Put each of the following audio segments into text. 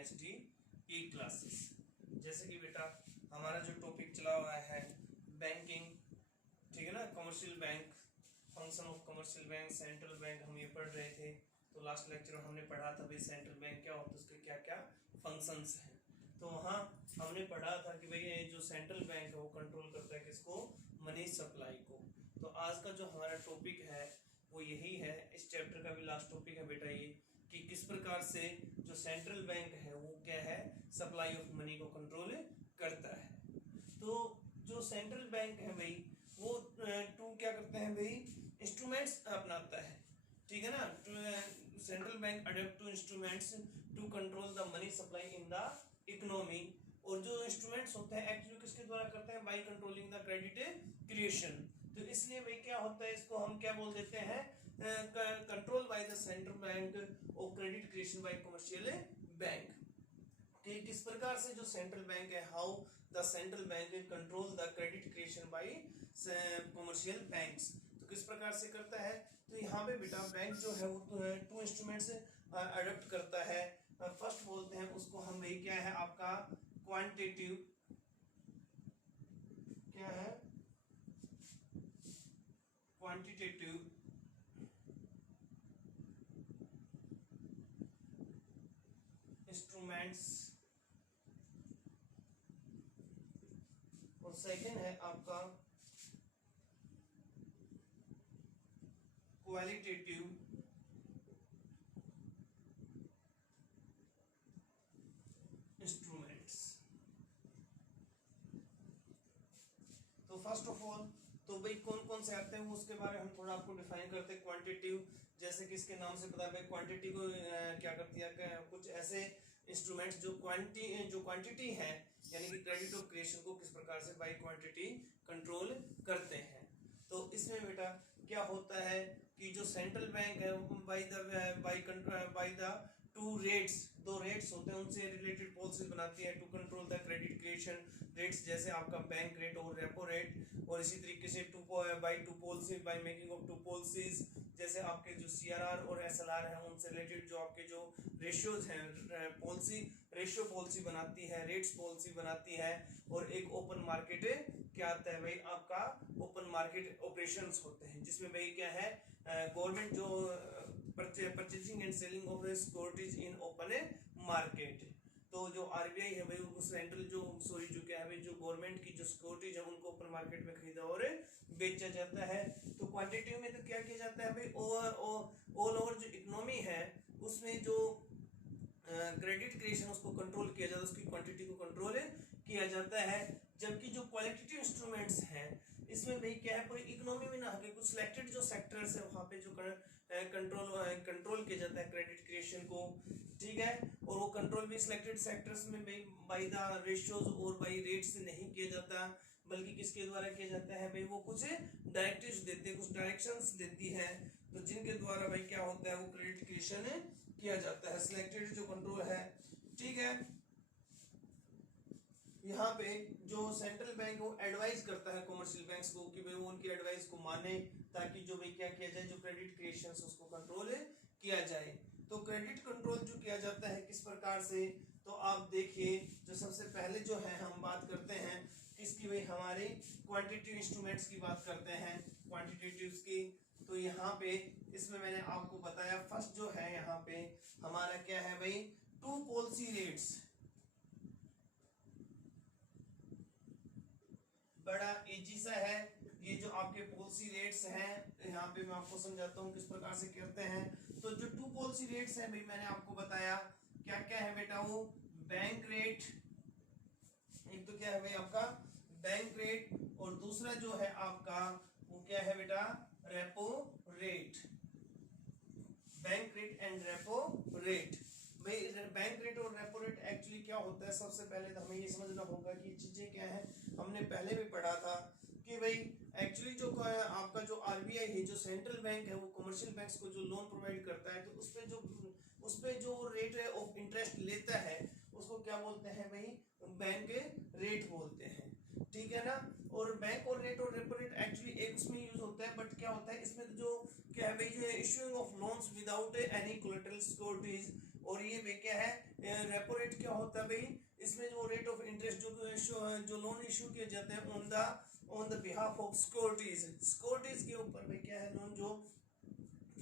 MST ई classes. जैसे कि बेटा हमारा जो टॉपिक चला हुआ है बैंकिंग, ठीक है ना, commercial bank, function of commercial bank, central bank हम ये पढ़ रहे थे। तो लास्ट लेक्चर में हमने पढ़ा था भाई सेंट्रल बैंक क्या होता है, उसके क्या क्या फंक्शंस हैं। तो वहाँ हमने पढ़ा था कि भाई ये जो सेंट्रल बैंक है वो कंट्रोल करता है किसको, मनी सप्लाई को। तो आज का जो हमारा टॉपिक है वो यही है, इस चैप्टर का भी लास्ट टॉपिक है बेटा ये, कि किस प्रकार से जो सेंट्रल बैंक है वो क्या है, सप्लाई ऑफ मनी को कंट्रोल करता है। तो जो सेंट्रल बैंक है भाई वो टू क्या करते हैं भाई, इंस्ट्रूमेंट्स अपनाता है, ठीक है ना। Central bank adopt two instruments to control the money supply in the economy. और जो इंस्ट्रूमेंट्स होते हैं एक्चुअली किसके द्वारा करते हैं, by controlling the credit creation. तो इसलिए भाई क्या होता है, इसको हम क्या बोल देते हैं, control by the central bank और credit creation by commercial bank. कि किस प्रकार से जो सेंट्रल बैंक है, how the central bank control the credit creation by commercial banks. तो किस प्रकार से करता है, तो यहाँ पे बेटा बैंक जो है वो टू इंस्ट्रूमेंट्स अडॉप्ट करता है। फर्स्ट बोलते हैं उसको हम भाई क्या है आपका क्वांटिटेटिव, क्या है क्वांटिटेटिव इंस्ट्रूमेंट्स, और सेकेंड है आपका क्वालिटेटिव इंस्ट्रूमेंट्स। तो फर्स्ट ऑफ ऑल तो भाई कौन कौन से आते हैं वो उसके बारे में हम थोड़ा आपको डिफाइन करते हैं। क्वांटिटेटिव, जैसे कि इसके नाम से पता है क्वांटिटी को क्या करती है, कुछ ऐसे इंस्ट्रूमेंट्स जो क्वांटिटी है यानी कि क्रेडिट ऑफ क्रिएशन को किस प्रकार से बाय क्वांटिटी कंट्रोल करते हैं। तो इसमें बेटा क्या होता है कि जो सेंट्रल बैंक है बाय द टू रेट्स, दो रेट्स होते हैं उनसे रिलेटेड पॉलिसीज बनाती है to control the credit creation rates, जैसे आपका बैंक रेट और रेपो रेट। और इसी तरीके से by two policy by making of two policies, जैसे आपके जो सीआरआर और एसएलआर है उनसे रिलेटेड जो आपके जो रेशियोज हैं, पॉलिसी रेशियो पॉलिसी बनाती है, रेट्स पॉलिसी बनाती है। और एक ओपन मार्केट क्या आता है भाई आपका, ओपन मार्केट ऑपरेशंस होते हैं जिसमें भाई क्या है, गवर्नमेंट जो purchasing and selling of securities in open market. तो जो आरबीआई है भाई वो सेंट्रल जो जो क्या है भाई, जो गवर्नमेंट की जो सिक्योरिटीज है उनको ओपन मार्केट में खरीदा और बेचा जाता है। तो क्वांटिटी में तो क्या किया जाता है भाई, ऑल ओवर जो इकोनॉमी है उसमें जो क्रेडिट क्रिएशन उसको कंट्रोल किया जाता है, उसकी क्वांटिटी को कंट्रोल किया जाता है। जबकि जो क्वालिटेटिव इंस्ट्रूमेंट्स हैं इसमें भाई क्या है, पूरी इकोनॉमी में ना होकर कुछ सिलेक्टेड जो सेक्टर्स है वहां पे जो कंट्रोल किया जाता है क्रेडिट क्रिएशन को, ठीक है। और वो कंट्रोल भी सिलेक्टेड सेक्टर्स में बाय द रेशियोज और बाय रेट्स से नहीं किया जाता, बल्कि किसके द्वारा किया जाता है भाई, वो कुछ डायरेक्टिव्स देते हैं, कुछ डायरेक्शंस देती है, तो जिनके द्वारा भाई क्या होता है वो क्रेडिट क्रिएशन किया जाता है, सिलेक्टेड जो कंट्रोल है, ठीक है। यहाँ पे जो सेंट्रल बैंक वो एडवाइस करता है कमर्शियल बैंक्स को कि भाई वो उनकी एडवाइस को माने, ताकि जो भाई क्या किया जाए, जो क्रेडिट क्रिएशन उसको कंट्रोल किया जाए। तो क्रेडिट कंट्रोल जो किया जाता है किस प्रकार से, तो आप देखिए जो सबसे पहले जो है हम बात करते हैं किसकी भाई, हमारे क्वांटिटेटिव इंस्ट्रूमेंट्स की बात करते हैं, क्वांटिटेटिव की। तो यहाँ पे इसमें मैंने आपको बताया फर्स्ट जो है यहाँ पे हमारा क्या है भाई, टू पॉलिसी रेट्स। बड़ा इजी सा है ये जो आपके पॉलिसी रेट्स हैं, यहाँ पे मैं आपको समझाता हूँ किस प्रकार से करते हैं। तो जो टू पॉलिसी रेट्स हैं भाई मैंने आपको बताया क्या क्या है बेटा, वो बैंक रेट, एक तो क्या है भाई आपका बैंक रेट, और दूसरा जो है आपका वो क्या है बेटा, repo rate. Bank rate and repo rate. भाई बैंक रेट और रेपो रेट एक्चुअली क्या होता है, सबसे पहले तो हमें ये समझना होगा कि चीजें क्या है। हमने पहले भी पढ़ा था कि भाई एक्चुअली जो आपका जो आरबीआई है, जो सेंट्रल बैंक है, वो कमर्शियल बैंक्स को जो लोन प्रोवाइड करता है, तो उस पे जो रेट ऑफ इंटरेस्ट लेता है उसको क्या बोलते हैं भाई, बैंक रेट बोलते हैं, ठीक है ना। और बैंक और रेट और रेपो रेट एक्चुअली एक उसमें यूज होता है, बट क्या होता है इसमें जो क्या है भाई जो issuing of loans without any collateral securities, और ये भाई क्या है रेपो रेट क्या होता है भाई, इसमें जो रेट ऑफ इंटरेस्ट जो लोन इशू किए जाते हैं on the behalf of securities, securities के ऊपर भाई क्या है लोन जो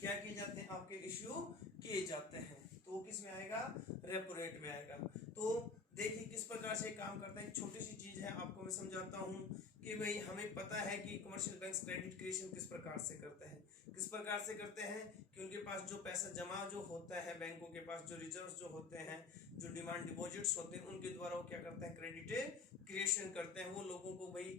क्या किए जाते हैं आपके इश्यू किए जाते हैं, तो वो किस में आएगा, रेपो रेट में आएगा। तो देखिए किस प्रकार से काम करते हैं, छोटी सी चीज है आपको मैं समझाता हूँ कि भाई हमें पता है कि कमर्शियल बैंक्स क्रेडिट क्रिएशन किस प्रकार से करते हैं, किस प्रकार से करते हैं कि उनके पास जो पैसा जमा जो होता है बैंकों के पास, जो रिजर्व्स जो होते हैं, जो डिमांड डिपॉजिट्स होते हैं, उनके द्वारा वो क्या करते हैं क्रेडिट क्रिएशन करते हैं। वो लोगों को भाई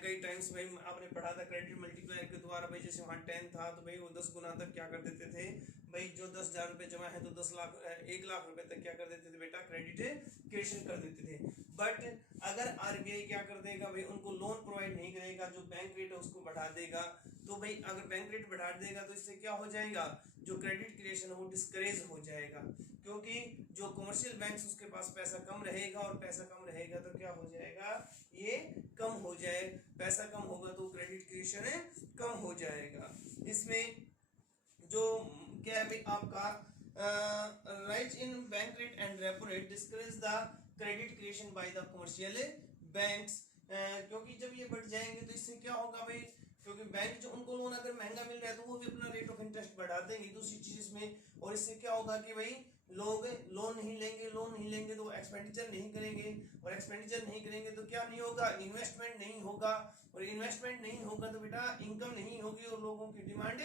कई टाइम्स भाई आपने पढ़ा था क्रेडिट मल्टीप्लायर के द्वारा, भाई जैसे वहाँ 10 था तो भाई वो 10 गुना तक क्या कर देते थे भाई, जो 10,000 रुपए जमा है तो 10 लाख 1 लाख रुपए तक क्या कर देते थे बेटा क्रेडिट क्रिएशन कर देते थे। बट अगर आरबीआई क्या कर देगा भाई, उनको लोन प्रोवाइड नहीं करेगा, जो बैंक रेट है उसको बढ़ा देगा, तो भाई अगर बैंक रेट बढ़ा देगा तो इससे क्या हो जाएगा, जो क्रेडिट क्रिएशन है वो डिस्करेज हो जाएगा, क्योंकि जो कमर्शियल बैंक्स उसके पास पैसा कम रहेगा, और पैसा कम रहेगा तो क्या हो जाएगा, ये कम हो जाए, पैसा कम होगा तो क्रेडिट क्रिएशन कम हो जाएगा। इसमें जो क्या है भाई आपका rise in bank rate and repo rate discourage the credit creation by the commercial banks, क्योंकि जब ये बढ़ जाएंगे तो इससे क्या होगा भाई, क्योंकि बैंक जो उनको लोन अगर महंगा मिल रहा है तो वो भी अपना रेट ऑफ इंटरेस्ट बढ़ा देंगे दूसरी चीज में, और इससे क्या होगा कि भाई लोग लोन नहीं लेंगे तो एक्सपेंडिचर नहीं करेंगे, और एक्सपेंडिचर नहीं करेंगे तो क्या नहीं होगा, इन्वेस्टमेंट नहीं होगा, और इन्वेस्टमेंट नहीं होगा तो बेटा इनकम नहीं होगी और लोगों की डिमांड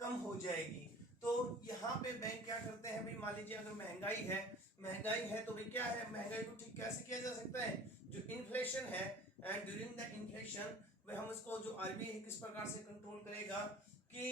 कम हो जाएगी। तो यहाँ पे बैंक क्या करते हैं भाई, मान लीजिए अगर महंगाई है तो भाई क्या है, महंगाई को ठीक कैसे किया जा सकता है, जो इन्फ्लेशन है एंड ड्यूरिंग द इन्फ्लेशन हम इसको जो आरबीआई किस प्रकार से कंट्रोल करेगा कि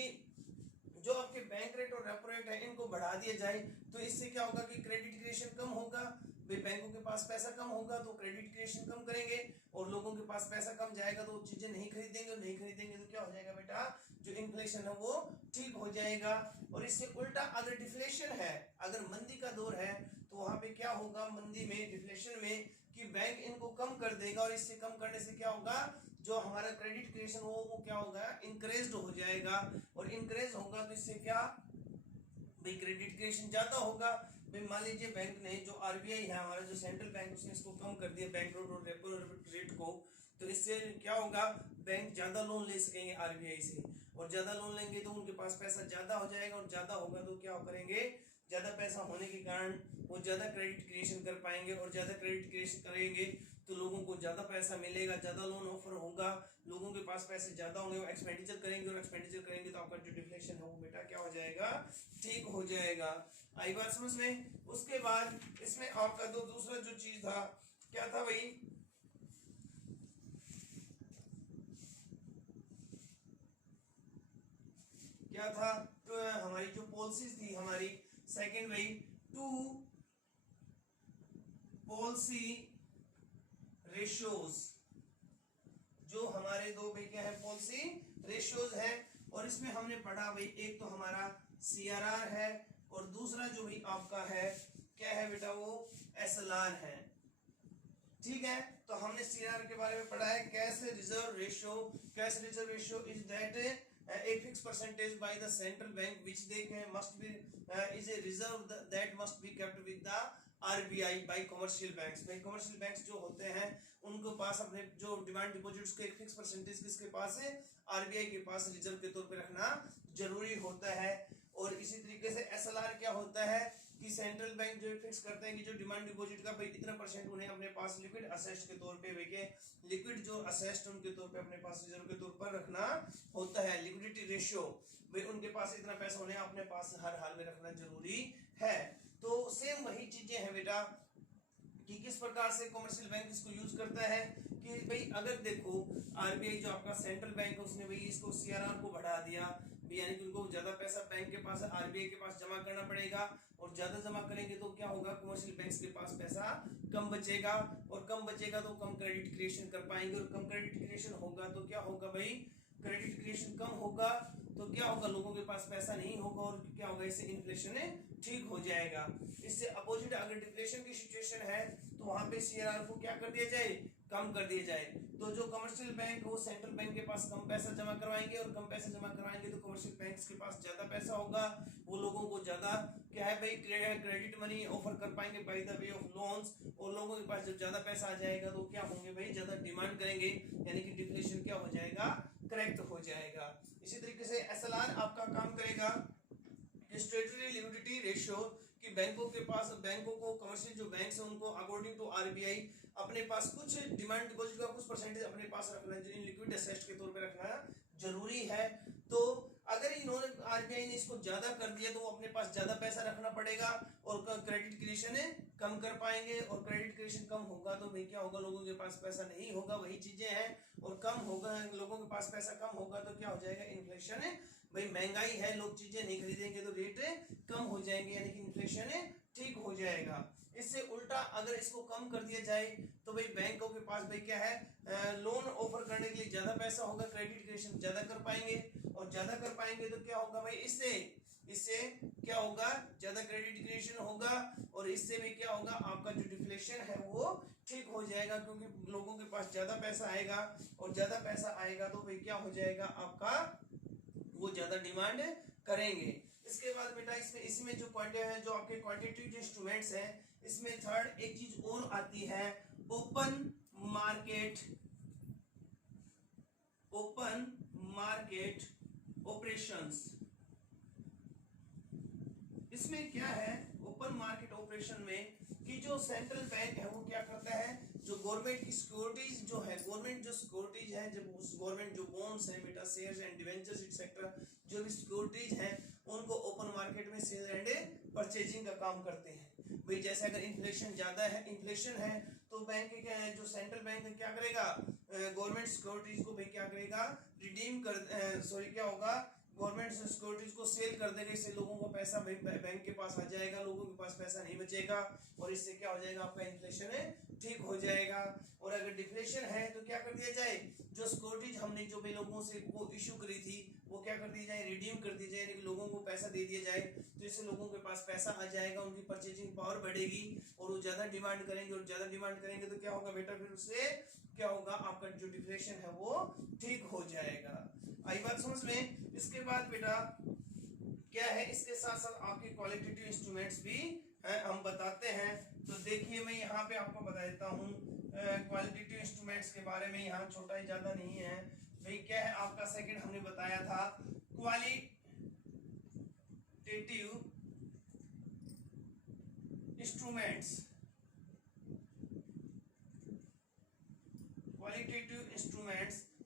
जो आपके बैंक रेट और रेपो रेट है इनको बढ़ा दिया जाए, तो इससे क्या होगा कि क्रेडिट क्रिएशन कम होगा, भाई बैंकों के पास पैसा कम होगा तो क्रेडिट क्रिएशन कम करेंगे, और लोगों के पास पैसा कम जाएगा तो चीजें नहीं खरीदेंगे तो क्या हो जाएगा बेटा, जो इन्फ्लेशन है वो ठीक हो जाएगा। और इससे उल्टा अगर डिफ्लेशन है, अगर मंदी का दौर है तो वहां पे क्या होगा, मंदी में डिफ्लेशन में कि बैंक इनको कम कर देगा, और इससे कम करने से क्या होगा, जो हमारा क्रेडिट क्रिएशन वो क्या होगा, इंक्रेज्ड हो जाएगा, और इंक्रेज होगा तो इससे क्या भाई क्रेडिट क्रिएशन ज्यादा होगा। भाई मान लीजिए बैंक ने जो आरबीआई है हमारा जो सेंट्रल बैंक, उसने इसको कम कर दिया बैंक रेट और रेपो रेट को, तो इससे क्या होगा, बैंक ज्यादा लोन ले सकेंगे आरबीआई से, और ज्यादा लोन लेंगे तो उनके पास पैसा ज्यादा हो जाएगा, और ज्यादा होगा तो क्या करेंगे, ज्यादा पैसा होने के कारण वो ज्यादा क्रेडिट क्रिएशन कर पाएंगे, और ज्यादा क्रेडिट क्रिएशन करेंगे तो लोगों को ज्यादा पैसा मिलेगा, ज्यादा लोन ऑफर होगा, लोगों के पास पैसे ज्यादा होंगे, वो एक्सपेंडिचर करेंगे, और एक्सपेंडिचर करेंगे तो आपका जो डिफ्लेशन है वो बेटा क्या हो जाएगा, ठीक हो जाएगा। आई बात समझ में। उसके बाद इसमें आपका दूसरा जो चीज था क्या था भाई, क्या था, तो हमारी जो पॉलिसीज थी हमारी सेकंड भाई टू पॉलिसी रेशियोज, जो हमारे दो भाई क्या है पॉलिसी रेशियोज है, और इसमें हमने पढ़ा भाई एक तो हमारा सीआरआर है, और दूसरा जो भी आपका है क्या है बेटा, वो एसएलआर है, ठीक है। तो हमने सीआरआर के बारे में पढ़ा है, cash reserve ratio is that a fixed percentage by the central bank which they can must be is a reserve that must be kept with the RBI by commercial banks। भाई commercial banks जो होते हैं उनको पास अपने जो demand deposits के एक fix percentage किसके पास है, आरबीआई के पास रिजर्व के तौर पे रखना जरूरी होता है। और इसी तरीके से एसएलआर क्या होता है कि सेंट्रल बैंक जो फिक्स करते हैं कि जो डिमांड डिपॉजिट का भाई इतना परसेंट उन्हें अपने पास लिक्विड असेस्ट के तौर पे लिक्विड जो असेस्ट उनके तौर पे अपने पास रिजर्व के तौर पर रखना होता है। लिक्विडिटी रेशियो भाई उनके पास इतना पैसा उन्हें अपने पास हर हाल में रखना जरूरी है। तो सेम वही चीजें हैं बेटा कि किस प्रकार से कमर्शियल बैंक इसको यूज करता है कि भाई अगर देखो आरबीआई जो आपका सेंट्रल बैंक है उसने भाई इसको सीआरआर को बढ़ा दिया, यानी कि उनको ज्यादा पैसा बैंक के पास आरबीआई के पास जमा करना पड़ेगा, और ज्यादा जमा करेंगे तो क्या होगा, कमर्शियल बैंक्स के पास पैसा कम बचेगा, और कम बचेगा तो कम क्रेडिट क्रिएशन कर पाएंगे, और कम क्रेडिट क्रिएशन होगा तो क्या होगा भाई, क्रेडिट क्रिएशन कम होगा तो क्या होगा, लोगों के पास पैसा नहीं होगा, और क्या होगा, इससे इन्फ्लेशन ठीक हो जाएगा। इससे अपोजिट अगर डिफ्लेशन की सिचुएशन है तो वहां पे सीआरआर को क्या कर दिया जाए, कम कर दिए जाए। तो जो कमर्शियल बैंक वो सेंट्रल बैंक के पास कम पैसा जमा करवाएंगे, और कम पैसा जमा करवाएंगे तो कमर्शियल बैंक्स के पास ज्यादा पैसा होगा, वो लोगों को ज्यादा क्या है भाई क्रेडिट मनी ऑफर कर पाएंगे by the way of loans, और लोगों के पास जब ज्यादा पैसा आ जाएगा तो क्या होंगे भाई ज्यादा डिमांड करेंगे, यानी कि डिफ्लेशन क्या हो जाएगा, करेक्ट हो जाएगा। इसी तरीके से एसएलआर आपका काम करेगा स्टेटरी लिक्विडिटी रेशियो, कि बैंकों के पास, बैंकों को कमर्शियल जो बैंक्स हैं उनको अकॉर्डिंग टू आरबीआई अपने पास कुछ डिमांड डिपॉजिट का कुछ परसेंटेज अपने पास रखना, जो लिक्विड एसेट के तौर पे रखना जरूरी है। तो अगर इन्होंने आरबीआई ने इसको ज्यादा कर दिया तो वो अपने पास ज्यादा पैसा रखना पड़ेगा, और क्रेडिट क्रिएशन कम कर पाएंगे, और क्रेडिट क्रिएशन कम होगा तो भाई क्या होगा, लोगों के पास पैसा नहीं होगा, वही चीजें हैं, और कम होगा, लोगों के पास पैसा कम होगा तो क्या हो जाएगा, इन्फ्लेशन भाई महंगाई है, लोग चीजें नहीं खरीदेंगे तो रेट कम हो जाएंगे, यानी कि इन्फ्लेशन ठीक हो जाएगा। इससे उल्टा अगर इसको कम कर दिया जाए तो भाई बैंकों के पास भाई क्या है, लोन ऑफर करने के लिए ज्यादा पैसा होगा, क्रेडिट क्रिएशन ज्यादा कर पाएंगे, और ज्यादा कर पाएंगे तो क्या होगा भाई, इससे इससे क्या होगा, ज्यादा क्रेडिट क्रिएशन होगा, और इससे भी क्या होगा, आपका जो डिफ्लेशन है वो ठीक हो जाएगा, क्योंकि लोगों के पास ज्यादा पैसा आएगा, और ज्यादा पैसा आएगा तो भाई क्या हो जाएगा आपका, वो ज्यादा डिमांड करेंगे। इसके बाद बेटा इसमें जो पॉइंट है, जो आपके क्वांटिटेटिव इंस्ट्रूमेंट्स हैं, इसमें थर्ड एक चीज और आती है, ओपन मार्केट ऑपरेशंस। इसमें क्या है, ओपन मार्केट ऑपरेशन में कि जो सेंट्रल बैंक है वो क्या करता है, जो गवर्नमेंट की सिक्योरिटीज जो है, गवर्नमेंट जो सिक्योरिटीज है, जब उस गवर्नमेंट जो बॉन्ड्स है बेटा, शेयर्स एंड डिवेंचर्स एक्सेट्रा, जो भी सिक्योरिटीज हैं उनको ओपन मार्केट में सेल एंड परचेजिंग का काम करते हैं। भाई जैसे अगर इन्फ्लेशन है तो बैंक क्या है, जो सेंट्रल बैंक है क्या करेगा, गवर्नमेंट सिक्योरिटीज को भाई क्या करेगा, रिडीम कर क्या होगा, गवर्नमेंट सिक्योरिटीज को सेल कर देगा, इससे लोगों को पैसा बैंक के पास आ जाएगा, लोगों के पास पैसा नहीं बचेगा, और इससे क्या हो जाएगा, आपका इन्फ्लेशन ठीक हो जाएगा। और अगर डिफ्लेशन है तो क्या कर दिया जाए, जो सिक्योरिटीज हमने जो भी लोगों से वो इशू करी थी वो क्या कर दी जाए, रिडीम कर दी जाए, लोगों को पैसा दे दिया जाए, तो इससे लोगों के पास पैसा आ जाएगा, उनकी परचेजिंग पावर बढ़ेगी, और वो ज्यादा डिमांड करेंगे, और ज्यादा डिमांड करेंगे तो क्या होगा बेटा, फिर उससे क्या होगा, आपका जो डिफ्लेशन है वो ठीक हो जाएगा। आई बात समझ में। इसके बाद बेटा क्या है, इसके साथ साथ आपके क्वालिटेटिव इंस्ट्रूमेंट्स भी है, हम बताते हैं। तो देखिए मैं यहाँ पे आपको बता देता हूँ क्वालिटेटिव इंस्ट्रूमेंट्स के बारे में, यहाँ छोटा ही ज्यादा नहीं है भाई। क्या है आपका सेकंड हमने बताया था क्वालिटेटिव इंस्ट्रूमेंट्स,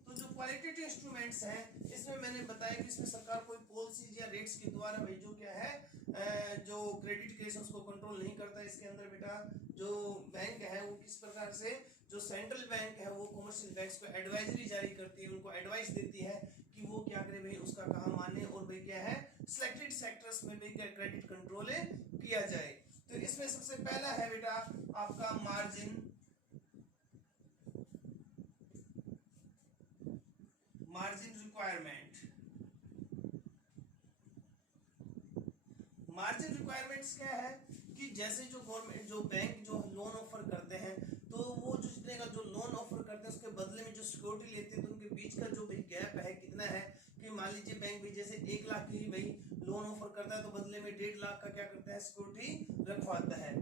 तो जो क्वालिटेटिव इंस्ट्रूमेंट्स हैं इसमें मैंने बताया कि इसमें सरकार कोई पॉलिसीज या रेट्स के द्वारा भाई जो क्या है, जो क्रेडिट क्रिएशन को कंट्रोल नहीं करता। इसके अंदर बेटा जो बैंक है वो किस प्रकार से, जो सेंट्रल बैंक है वो कमर्शियल बैंक्स को एडवाइजरी जारी करती है, उनको एडवाइस देती है कि वो क्या करे भाई, उसका कहा माने, और भाई क्या है सिलेक्टेड सेक्टर्स में भी क्रेडिट कंट्रोल किया जाए। तो इसमें सबसे पहला है बेटा आपका मार्जिन रिक्वायरमेंट। मार्जिन रिक्वायरमेंट्स क्या है कि जैसे जो गवर्नमेंट जो बैंक जो लोन ऑफर करते हैं, तो वो जो जितने का जो लोन ऑफर करते हैं उसके बदले में जो सिक्योरिटी लेते हैं, तो उनके बीच का जो भाई गैप है कितना है, कि मान लीजिए बैंक भी जैसे 1 लाख की भाई लोन ऑफर करता है तो बदले में 1.5 लाख का क्या करता है, सिक्योरिटी रखवाता है,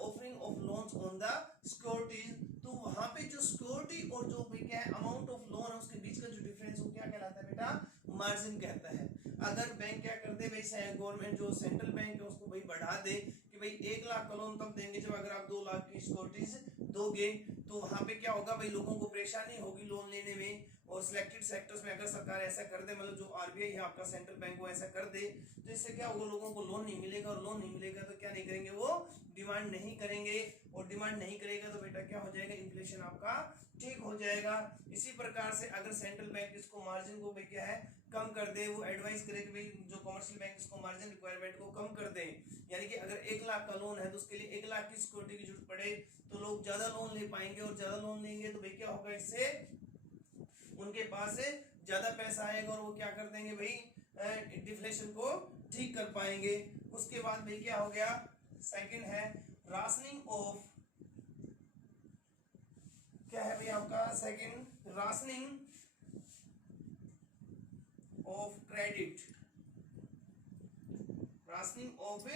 offering of loans on the securities. तो वहां पे जो सिक्योरिटी और जो भी क्या है अमाउंट ऑफ लोन है उसके बीच का जो डिफरेंस वो क्या कहलाता है बेटा, मार्जिन कहता है। अगर बैंक क्या कर दे भाई, गवर्नमेंट जो सेंट्रल बैंक है उसको भाई बढ़ा दे कि भाई 1 लाख का लोन तब देंगे जब अगर आप 2 लाख की सिक्योरिटीज दोगे, तो वहां पे क्या होगा भाई, लोगों को परेशानी होगी लोन लेने में। और सिलेक्टेड सेक्टर्स में अगर सरकार ऐसा कर दे, मतलब जो आरबीआई है आपका सेंट्रल बैंक वो ऐसा कर दे, तो इससे क्या होगा, लोगों को लोन नहीं मिलेगा, और लोन नहीं मिलेगा तो क्या नहीं करेंगे, वो डिमांड नहीं करेंगे, और डिमांड नहीं करेगा तो बेटा क्या हो जाएगा, इन्फ्लेशन आपका ठीक हो जाएगा। इसी प्रकार से अगर सेंट्रल बैंक इसको मार्जिन को भाई क्या है कम कर दे, वो एडवाइस करे कि भाई जो कमर्शियल बैंक इसको मार्जिन रिक्वायरमेंट को कम कर दे, यानी कि अगर 1 लाख का लोन है तो उसके लिए 1 लाख की सिक्योरिटी की जरूरत पड़े तो लोग ज्यादा लोन ले पाएंगे, और ज्यादा लोन लेंगे तो भाई क्या होगा, इससे उनके पास ज्यादा पैसा आएगा, और वो क्या कर देंगे भाई, डिफ्लेशन को ठीक कर पाएंगे। उसके बाद भाई क्या हो गया, सेकंड है राशनिंग ऑफ क्या है भाई आपका second, rationing of credit, rationing of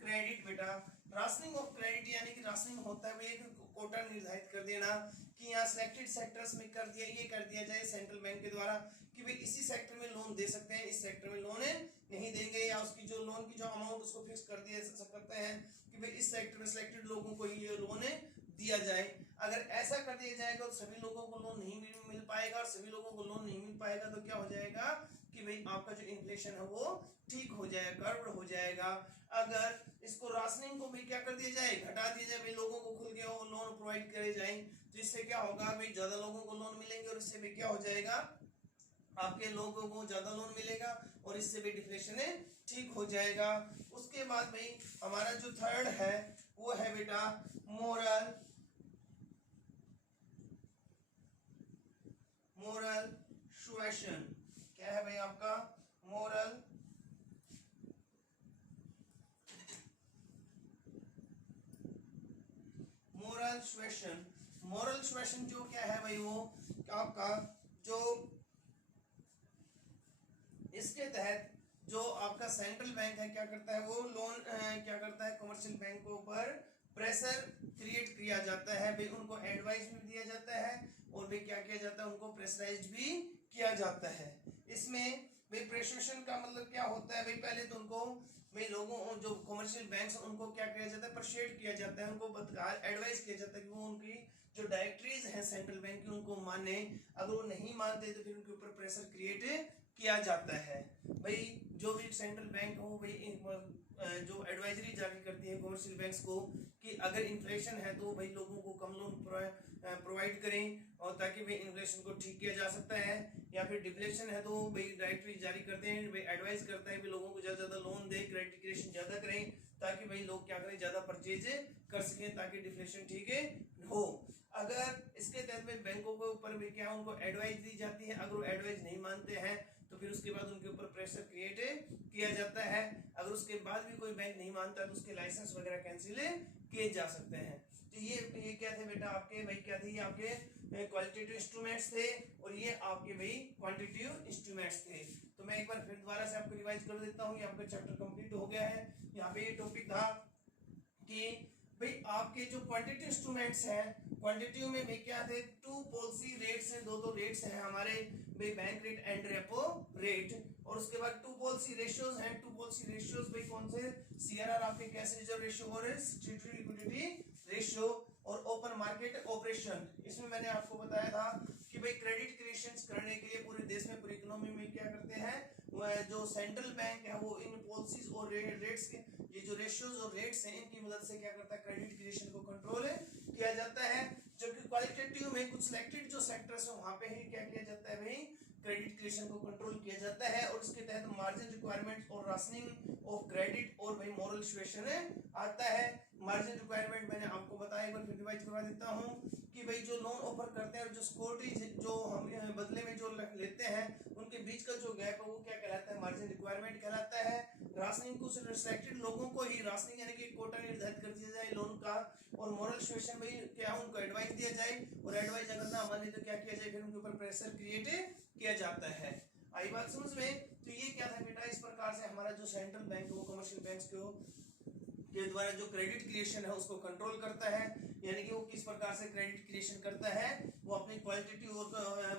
credit बेटा। राशनिंग ऑफ क्रेडिट यानी कि राशनिंग होता है एक कोटा निर्धारित कर देना कि यहाँ सिलेक्टेड सेक्टर्स में कर दिया, ये कर दिया जाए सेंट्रल बैंक के द्वारा कि भाई इसी सेक्टर में लोन दे सकते हैं, इस सेक्टर में लोन नहीं देंगे, या उसकी जो लोन की जो अमाउंट उसको फिक्स कर दिया सकते हैं कि भाई इस सेक्टर में सिलेक्टेड लोगों को ही ये लोन दिया जाए। अगर ऐसा कर दिया जाएगा तो सभी लोगों को लोन नहीं मिल पाएगा, और सभी लोगों को लोन नहीं मिल पाएगा तो क्या हो जाएगा कि भाई आपका जो इन्फ्लेशन है वो ठीक हो जाएगा, गड़बड़ हो जाएगा। अगर इसको राशनिंग को भी क्या कर दिया जाए, घटा दिया जाए, भाई लोगों को खुल के लोन प्रोवाइड करे जाए, तो इससे क्या होगा भाई ज्यादा लोगों को लोन मिलेंगे, और इससे भी क्या हो जाएगा आपके लोगों को ज्यादा लोन मिलेगा, और इससे भी डिफ्लेशन ठीक हो जाएगा। उसके बाद भाई हमारा जो थर्ड है वो है बेटा मोरल सुएशन। क्या है भाई आपका मोरल सुएशन। मोरल सुएशन जो क्या है भाई वो आपका जो इसके तहत जो आपका सेंट्रल बैंक है क्या करता है, वो लोन क्या करता है कमर्शियल बैंकों पर प्रेशर क्रिएट किया जाता है भाई, उनको एडवाइस भी दिया जाता है और भी क्या किया जाता है, उनको प्रेशराइज भी किया जाता है। इसमें भाई प्रेशराइजेशन का मतलब क्या होता है भाई, पहले तो उनको भाई लोगों जो कमर्शियल बैंक्स उनको क्या किया जाता है, परsuade किया जाता है, उनको एडवाइस किया जाता है कि वो उनकी जो डायरेक्टरीज हैं सेंट्रल बैंक की उनको माने, अगर वो नहीं मानते तो फिर उनके ऊपर प्रेशर क्रिएट किया जाता है। भाई जो भी सेंट्रल बैंक हो भाई जो एडवाइजरी जारी करती है कमर्शियल बैंक्स को कि अगर इन्फ्लेशन है तो भाई लोगों को कम लोन प्रोवाइड करें, और ताकि भाई इन्फ्लेशन को ठीक किया जा सकता है, या फिर डिफ्लेशन है तो भाई डायरेक्टरी जारी करते हैं, भाई एडवाइस करता है कि लोगों को ज्यादा लोन दे, क्रेडिट क्रिएशन ज्यादा करें, ताकि भाई लोग क्या करें ज्यादा परचेज कर सकें, ताकि डिफ्लेशन ठीक हो। अगर इसके तहत में बैंकों के ऊपर भी क्या उनको एडवाइस दी जाती है, अगर वो एडवाइस नहीं मानते हैं तो फिर उसके बाद उनके ऊपर प्रेशर क्रिएट किया जाता है। अगर उसके बाद भी कोई बैंक नहीं मानता तो उसके लाइसेंस वगैरह कैंसिल किए जा सकते हैं। तो ये क्या थे बेटा आपके भाई, क्या थे ये आपके क्वालिटेटिव इंस्ट्रूमेंट्स थे, और ये आपके भाई क्वांटिटेटिव इंस्ट्रूमेंट्स थे। तो मैं एक बार फिर दोबारा से आपको रिवाइज कर देता हूँ, ये आपका चैप्टर कंप्लीट हो गया है। यहाँ पे ये टॉपिक था कि भाई आपके जो क्वांटिटेटिव इंस्ट्रूमेंट्स हैं, क्वांटिटेटिव में भी क्या थे, टू पॉलिसी रेट्स हैं, दो रेट्स हैं हमारे भाई, bank rate and repo rate, और उसके बाद टू पॉलिसी रेशियोज हैं। टू पॉलिसी रेशियोज भाई कौन से, सीआरआर आपके कैश रिजर्व रेशियो और स्टैट्यूटरी लिक्विडिटी रेशियो, और ओपन मार्केट ऑपरेशन। इसमें मैंने आपको बताया था कि भाई क्रेडिट क्रिएशन करने के लिए पूरे देश में पूरी इकोनॉमी में क्या करते हैं, जो सेंट्रल बैंक है वो इन पॉलिसीज और रेट्स के ये जो रेशियोज और रेट्स हैं इनकी मदद से क्या करता है, क्रेडिट क्रिएशन को कंट्रोल किया जाता है। जबकि क्वालिटेटिव में कुछ सिलेक्टेड जो सेक्टर्स हैं वहां पे ही क्या किया जाता है भाई, क्रेडिट क्रिएशन को कंट्रोल किया जाता है, और इसके तहत मार्जिन रिक्वायरमेंट्स और राशनिंग ऑफ क्रेडिट और भाई मोरल सुएशन आता है। मार्जिन रिक्वायरमेंट मैंने आपको बताया, एक बार फिर रिवाइज करवा देता हूँ कि भाई जो लोन ऑफर करते हैं और जो सिक्योरिटी जो हम बदले में जो लेते हैं उनके बीच का जो गैप है वो क्या कहलाता है, मार्जिन रिक्वायरमेंट कहलाता है। राशनिंग को रिस्ट्रिक्टेड लोगों को ही राशनिंग यानी कि कोटा निर्धारित कर दिया जाए लोन का, और मोरल सुएशन भाई क्या उनको एडवाइस दिया जाए, और एडवाइस अगर ना माने तो क्या किया जाए, फिर उनके ऊपर प्रेशर क्रिएट किया जाता है। आई बात समझ में? तो ये क्या था बेटा, इस प्रकार से हमारा जो सेंट्रल बैंक वो कमर्शियल बैंक्स के द्वारा जो क्रेडिट क्रिएशन है उसको कंट्रोल करता है, यानी कि वो किस प्रकार से क्रेडिट क्रिएशन करता है, वो अपनी क्वालिटेटिव और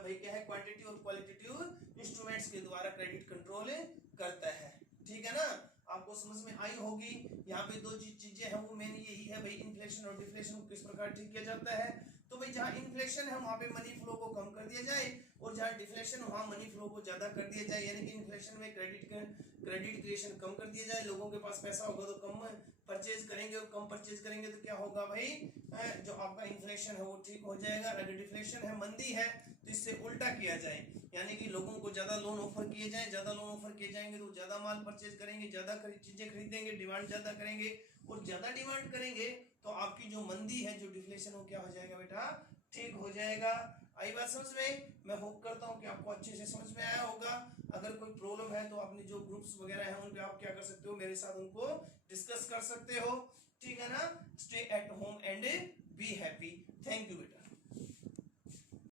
भाई क्या है क्वांटिटी और क्वालिटेटिव इंस्ट्रूमेंट्स के द्वारा क्रेडिट कंट्रोल करता है। ठीक है ना, आपको समझ में आई होगी। यहाँ पे दो चीजें हैं वो मेन यही है भाई, इन्फ्लेशन और डिफ्लेशन को किस प्रकार ठीक किया जाता है। तो भाई जहाँ इन्फ्लेशन है वहां पे मनी फ्लो को कम कर दिया जाए, और जहाँ डिफ्लेशन वहां मनी फ्लो को ज्यादा कर दिया जाए, यानी कि इन्फ्लेशन में क्रेडिट क्रिएशन कम कर दिया जाए, लोगों के पास पैसा होगा तो कम परचेज करेंगे, और कम परचेज करेंगे तो क्या होगा भाई, जो आपका इन्फ्लेशन है वो ठीक हो जाएगा। अगर डिफ्लेशन है, मंदी है, तो इससे उल्टा किया जाए, यानी कि लोगों को ज्यादा लोन ऑफर किए जाए, ज्यादा लोन ऑफर किए जाएंगे तो ज्यादा माल परचेज करेंगे, ज्यादा चीजें खरीदेंगे, डिमांड ज्यादा करेंगे, और ज्यादा डिमांड करेंगे तो आपकी जो मंदी है, जो डिफ्लेशन वो क्या हो जाएगा बेटा, ठीक हो जाएगा। आई बात समझ में? मैं होप करता हूँ कि आपको अच्छे से समझ में आया होगा। अगर कोई प्रॉब्लम है तो अपने जो ग्रुप्स वगैरह हैं उन पे आप क्या कर सकते हो, मेरे साथ उनको डिस्कस कर सकते हो। ठीक है ना, stay at home and be happy. Thank you बेटा।